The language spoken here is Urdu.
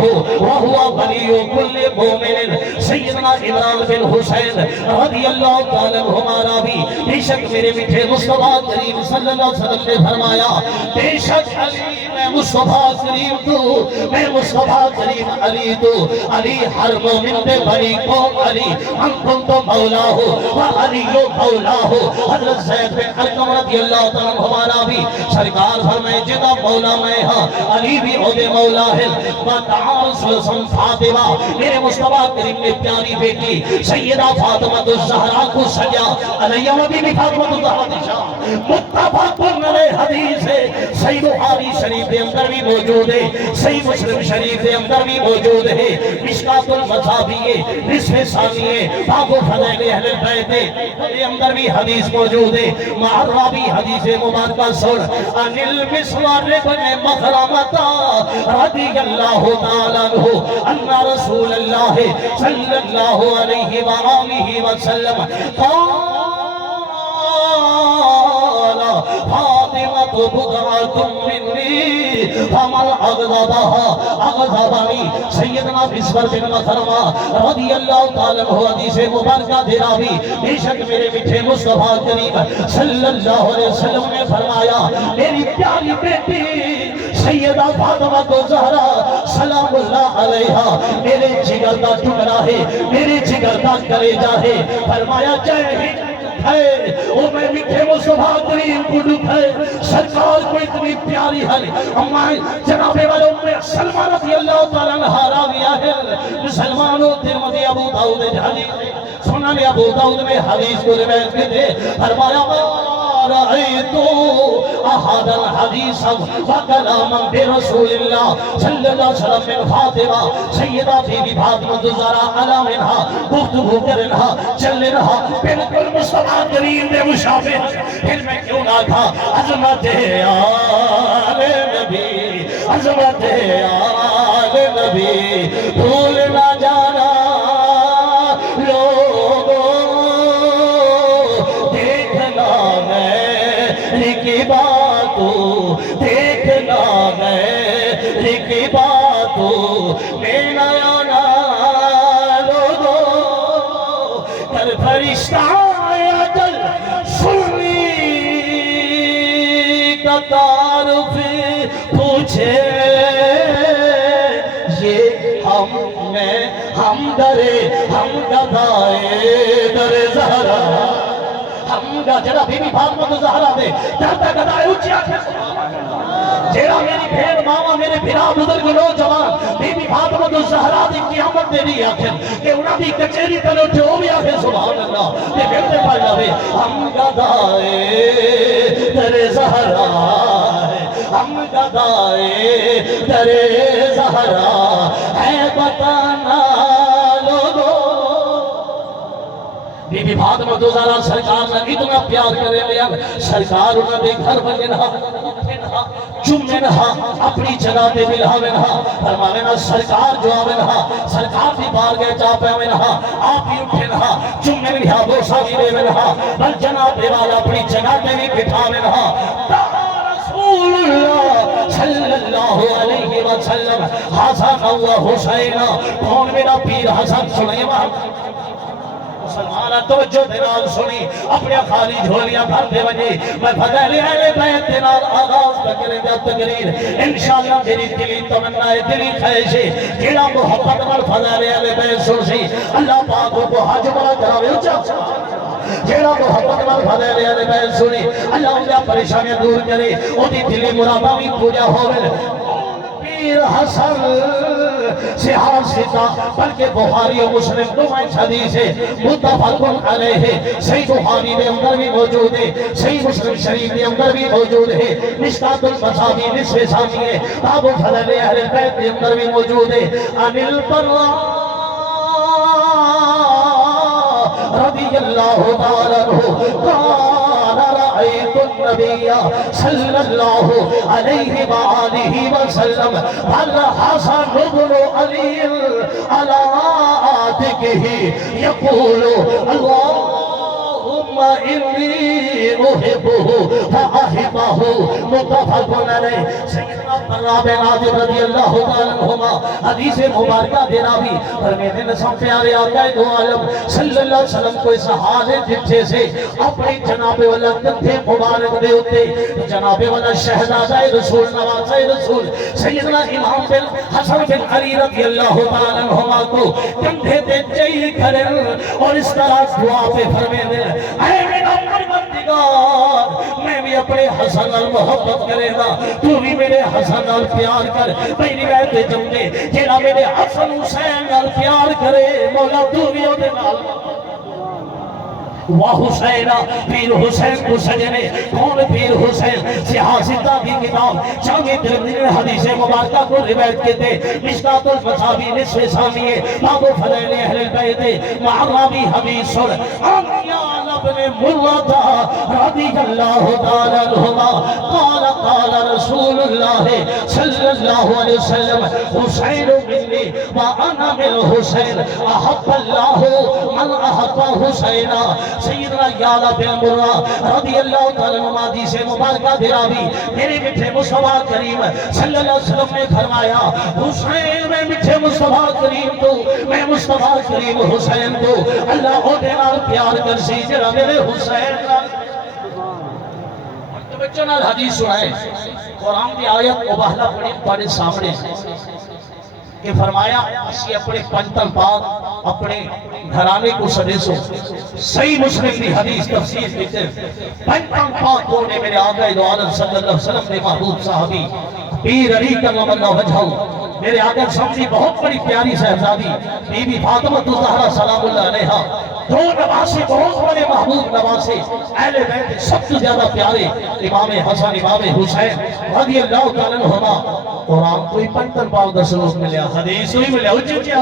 وهو ولي كل مؤمن سیدنا عمران بن حسین رضی اللہ تعالیٰ عنہما راوی بے شک میرے میٹھے مصطفیٰ کریم صلی اللہ علیہ وسلم نے فرمایا بے شک علی میں مصطفیٰ کریم تو میں مصطفیٰ کریم علی تو علی ہر مومن دے بڑی قوم علی ہم کن تو مولا ہو وعلی مولا ہو حضرت زید بن ارقم رضی اللہ تعالیٰ عنہما راوی سرکار فرمائے جدا مولا میں ہاں علی بھی عہد مولا ہے وَتَعَالَ سلسل فاطمہ میرے مصطفیٰ کریم نے پیاری بیٹی سیدہ فاطمہ الزہرا کو سجا علیہ وبی بھی فاطمہ الزہرا دشا متفق علیہ حدیث ہے صحیح بخاری شریف کے اندر بھی موجود ہے صحیح مسلم شریف کے اندر بھی موجود ہے مشکات المصابیح نصف ثانیہ باب فضائل اہل بیت کے اندر بھی حدیث موجود ہے معربی حدیث مبارکہ سن ان المسور بن مخرمہ رضی اللہ تعالیٰ عنہ ان رسول اللہ صلی اللہ علیہ وآلہ وسلم قال فاطمة بضعة مني فمن أغضبها أغضبني سیدنا مسور بن مخرمہ رضی اللہ تعالیٰ عنہ حدیث مبارکہ دے راوی بے شک میرے میٹھے مصطفیٰ کریم صلی اللہ علیہ وسلم نے فرمایا میری پیاری بیٹی سیدہ فاطمہ الزہرا سلام اللہ علیہا میرے جگر دا ٹکڑا ہے میرے جگر دا کلیجہ ہے فرمایا جائے ہے او میں میٹھے مصطفیٰ کریم کو دکھ ہے سرکار کو اتنی پیاری ہے ہمیں جناب والے ام سلمہ رضی اللہ تعالیٰ عنہ راویہ ہے سلمان و ترمذی ابو داؤد حدیث سنن ابو داؤد میں حدیث کو روایت کرتے فرمایا رأيت أحد الحديث وكلاما برسول الله صلى الله عليه وسلم من فاطمة سيدة بی فاطمة الزہرا علا منها گفتگو کرنها چلنها بالکل مصطفیٰ کریم دے مشابہ پھر میں کیوں نہ تھا عظمت آل نبی عظمت آل نبی بھول نہ جانا کی باتوں دیکھنا میری کی باتوں میں نیا لوگوں کر فرشتہ اجل سنی کا تعارف پوچھے یہ ہم درے ہم گدائے در زہرا ہم گا جڑا بی بی فاطمہ الزہرا دے درد گدائے اچھی آنکھیں جڑا میری بھیڑ ماما میرے بھرا بزرگ نوجوان بی بی فاطمہ الزہرا دی قیامت دے دی آنکھیں کہ انہاں دی کچھری تلو جو بھی آنکھیں سبحان اللہ یہ کہتے پڑھ جاوے ہم گدائے در زہرا ہم گدائے در زہرا ہے بتانا بی بی فاطمہ الزہرا سرکار نے اتنا پیار کرے لیا سرکار انہوں نے گھر بننا چمنہا اپنی جگہ دے ملہاونہا فرماوینہا سرکار جو آونہا سرکار دی بار گئے چاپے ہوئنہا آپ ہی اٹھنہا چمنہا بوسا بھی دیونہا بل جناب والا اپنی جگہ دے بھی بٹھاونہا رسول اللہ صلی اللہ علیہ وسلم حسن و حسین کون میرا پیر حسن سلیمان مسلمانہ توجہ دینال سنی اپنے خالی جھولیاں بھر دے بجے میں فضائل اہل بیت دینال آغاز تکرے دے تقریر انشاءاللہ میری دلی تمنا ہے دلی خواہش ہے جیڑا محبت مل فضائل اہل بیت سن سی اللہ پاک کو حج بڑا کراوے اچھا جیڑا محبت مل فضائل اہل بیت سنی اللہ انہیں پریشانیاں دور کرے انہیں دلی مرادہ بھی پوجا ہوئے پیر حسن سہار سیتا بلکہ بخاری و مسلم دو میں حدیث ہے متفق علیہ صحیح بخاری میں اندر بھی موجود ہے صحیح مسلم شریف میں اندر بھی موجود ہے مشکات المصابیح نصف ثانیہ باب فضل اہل بیت میں اندر بھی موجود ہے ان البراء رضی اللہ تعالیٰ عنہ رأيت النبي صلى الله عليه وآله وسلم والحسن بن علي على عاتقه يقول اللهم إني أحبه فأحبه متفق علیہ۔ سیدنا طلحہ بن عازب رضی اللہ تعالیٰ عنہما حدیث مبارکہ دے راوی فرمیندے نے سب پیارے آقا دو عالم صلی اللہ علیہ وسلم کو اس حال جتھے سے اپنی جناب والا کندھے مبارک دے ہوتے جناب والا شہزادہ رسول نوازہ رسول سیدنا امام بن حسن بن علی رضی اللہ تعالیٰ عنہما کو کندھے دے چاہیے کریں اور اس طرح دعا پہ فرمیندے اے میرا پروردگار میں بھی اپنے حسن نال محبت کرے گا تو بھی میرے حسن نال پیار کر میری بیعت جمدے جیڑا میرے حسن حسین نال پیار کرے مولا تو بھی اودے نال واہ حسینہ پیر حسین کو سجنے کون پیر حسین سیاستہ کی کتاب جامع ترمذی نے حدیث مبارکہ کو روایت کہتے مشکات المصابیح نصف ثانیے باب فضائل اہل البیت معرابی حدیث انبیاء ابن مرہ رضی اللہ تعالی عنہما قال قال رسول اللہ صلی اللہ علیہ وسلم حسین منی وانا من حسین احب اللہ من احب حسینہ سیدنا یعلا بن مرہ رضی اللہ تعالی عنہ حدیث مبارکہ دراوی میرے میٹھے مصطفیٰ کریم صلی اللہ علیہ وسلم نے فرمایا حسین میں میٹھے مصطفیٰ کریم تو میں مصطفیٰ کریم حسین تو اللہ اوٹے نال پیار کر سی جڑا میرے حسین نال بچوں نال حدیث سنائے قرآن کی آیت کو بہلا پڑے سامنے کہ فرمایا اسی اپنے پنجتن پاک اپنے گھرانے کو سجے سو صحیح مسلم کی حدیث تفسیر کہتے پنجتن پاک کونے میرے آقا دو عالم صلی اللہ علیہ وسلم نے محبوب صحابی پیر علی کرم اللہ وجہہ میرے آقا سمجھی بہت بڑی پیاری صاحبزادی بی بی فاطمہ الزہرا سلام اللہ علیہا دو نواسے بہت بڑے محبوب نواسے اہل بیت سب سے زیادہ پیارے امام حسن امام حسین رضی اللہ تعالیٰ عنہما قرآن کوئی پنجتن پاک دسلوک ملیا حدیث ہوئی ملیا اچھے